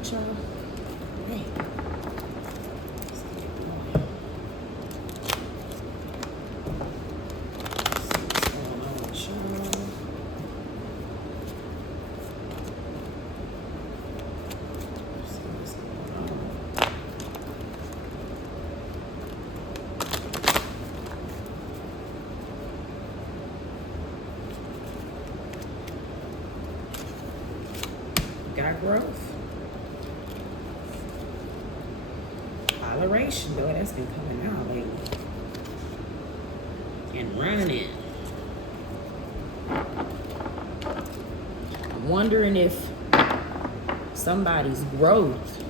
right, y'all. Hey. Let's get it going. See what's going on with y'all. See what's going on. Got growth. Toleration, though, that's been coming out lately. And running. I'm wondering if somebody's growth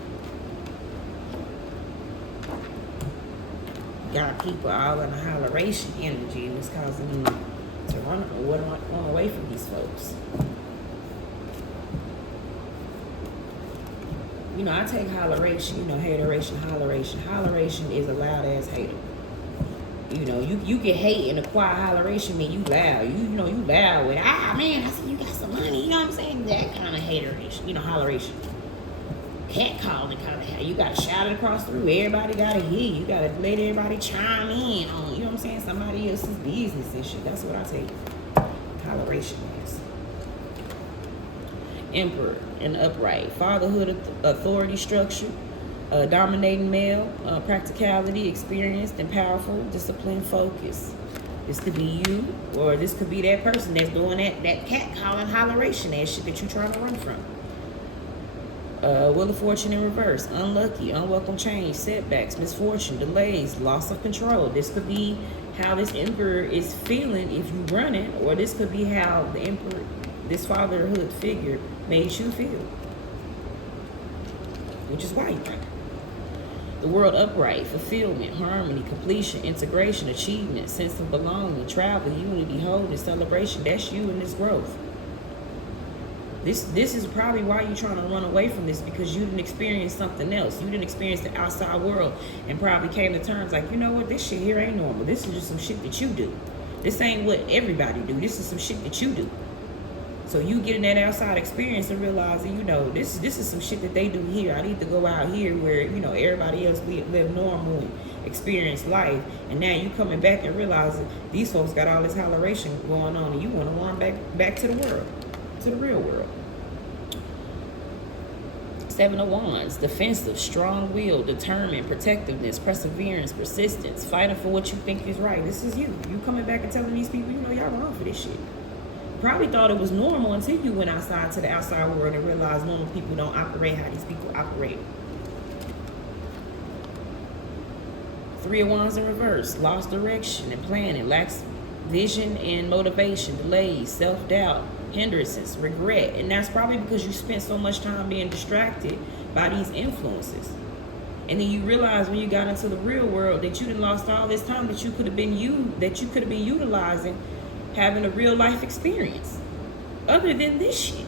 got people all in a holleration energy and it's causing them to run away from these folks. You know, I take holleration, you know, hateration, holleration. Holleration is a loud ass hater. You know, you get hate in a quiet holleration mean you loud. You know, you loud with, man, I see you got some money. You know what I'm saying? That kind of hateration, you know, holleration. Cat calling kind of hate. You got to shout it across the room. Everybody got to hear. You got to let everybody chime in on, you know what I'm saying, somebody else's business and shit. That's what I take holleration as. Emperor and upright. Fatherhood, authority structure. Dominating male, practicality, experienced and powerful, disciplined, focus. This could be you, or this could be that person that's doing that cat calling holleration, that shit that you're trying to run from. Wheel of Fortune in reverse. Unlucky, unwelcome change, setbacks, misfortune, delays, loss of control. This could be how this emperor is feeling if you run it, or this could be how the emperor, this fatherhood figure, made you feel. Which is why you run it. The world upright, fulfillment, harmony, completion, integration, achievement, sense of belonging, travel, unity, wholeness, celebration. That's you in this growth. This is probably why you're trying to run away from this, because you didn't experience something else. You didn't experience the outside world and probably came to terms like, you know what, this shit here ain't normal. This is just some shit that you do. This ain't what everybody do. This is some shit that you do. So you getting that outside experience and realizing, you know, this is some shit that they do here. I need to go out here where, you know, everybody else live normal and experience life. And now you coming back and realizing these folks got all this holleration going on and you want to run back to the world, to the real world. Seven of Wands, defensive, strong-willed, determined, protectiveness, perseverance, persistence, fighting for what you think is right. This is you. You coming back and telling these people, you know, y'all wrong for this shit. Probably thought it was normal until you went outside to the outside world and realized normal people don't operate how these people operate. Three of Wands in reverse, lost direction and planning, lacks vision and motivation, delays, self-doubt, hindrances, regret. And that's probably because you spent so much time being distracted by these influences. And then you realize when you got into the real world that you done lost all this time that you could have been utilizing having a real life experience other than this shit.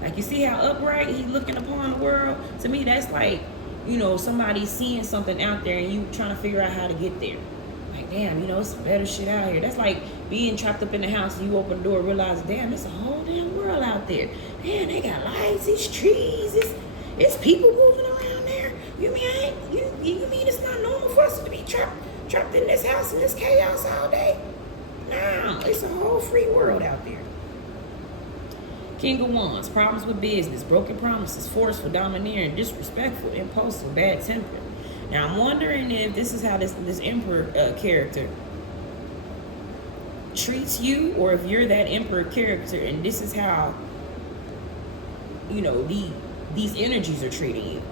Like, you see how upright he looking upon the world? To me, that's like, you know, somebody seeing something out there and you trying to figure out how to get there. Like, damn, you know, it's some better shit out here. That's like being trapped up in the house and you open the door and realize, damn, it's a whole damn world out there. Damn, they got lights, it's trees, it's people moving around there. You mean you mean it's not normal for us to be trapped in this house in this chaos all day? Nah, it's a whole free world out there. King of Wands, problems with business, broken promises, forceful, domineering, disrespectful, impulsive, bad temper. Now, I'm wondering if this is how this Emperor character treats you, or if you're that Emperor character and this is how, you know, these energies are treating you.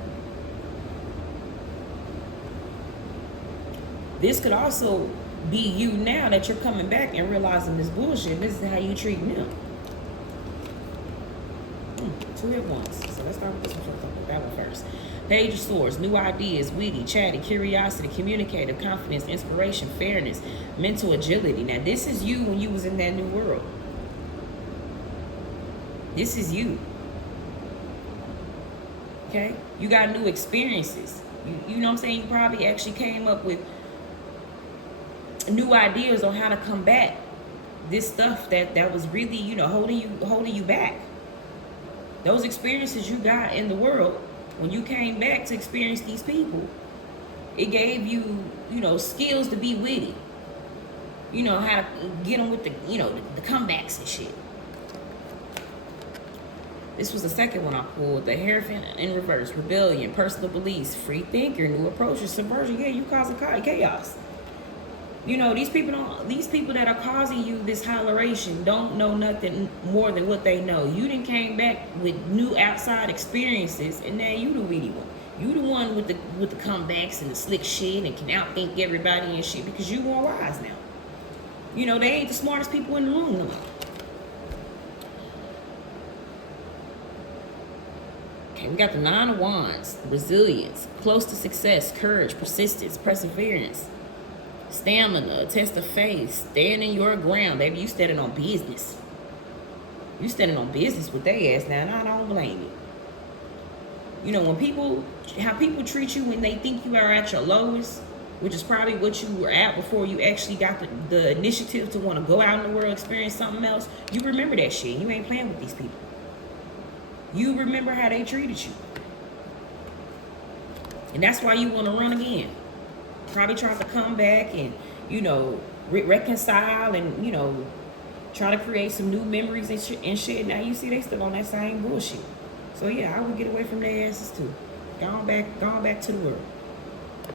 This could also be you now that you're coming back and realizing this bullshit. This is how you treat them. Two at once. So let's start with this one. That one first. Page of Swords, new ideas, witty, chatty, curiosity, communicative, confidence, inspiration, fairness, mental agility. Now, this is you when you was in that new world. This is you. Okay? You got new experiences. You know what I'm saying? You probably actually came up with new ideas on how to combat this stuff that was really, you know, holding you back. Those experiences you got in the world, when you came back to experience these people, it gave you, skills to be witty. How to get them with the comebacks and shit. This was the second one I pulled. The Hierophant in reverse. Rebellion, personal beliefs, free thinker, new approaches, subversion. Yeah, you causing chaos. These people that are causing you this holleration don't know nothing more than what they know. You done came back with new outside experiences, and now you the witty one. You the one with the comebacks and the slick shit and can outthink everybody and shit because you more wise now. They ain't the smartest people in the room no more. Okay, we got the Nine of Wands, resilience, close to success, courage, persistence, perseverance, stamina, test of faith, standing your ground. Baby, you standing on business. You standing on business with their ass now, and I don't blame you. When how people treat you when they think you are at your lowest, which is probably what you were at before you actually got the initiative to want to go out in the world, experience something else, you remember that shit. You ain't playing with these people. You remember how they treated you. And that's why you want to run again. Probably try to come back and, reconcile and, try to create some new memories and shit. Now you see they still on that same bullshit. So yeah, I would get away from their asses too. Gone back to the world.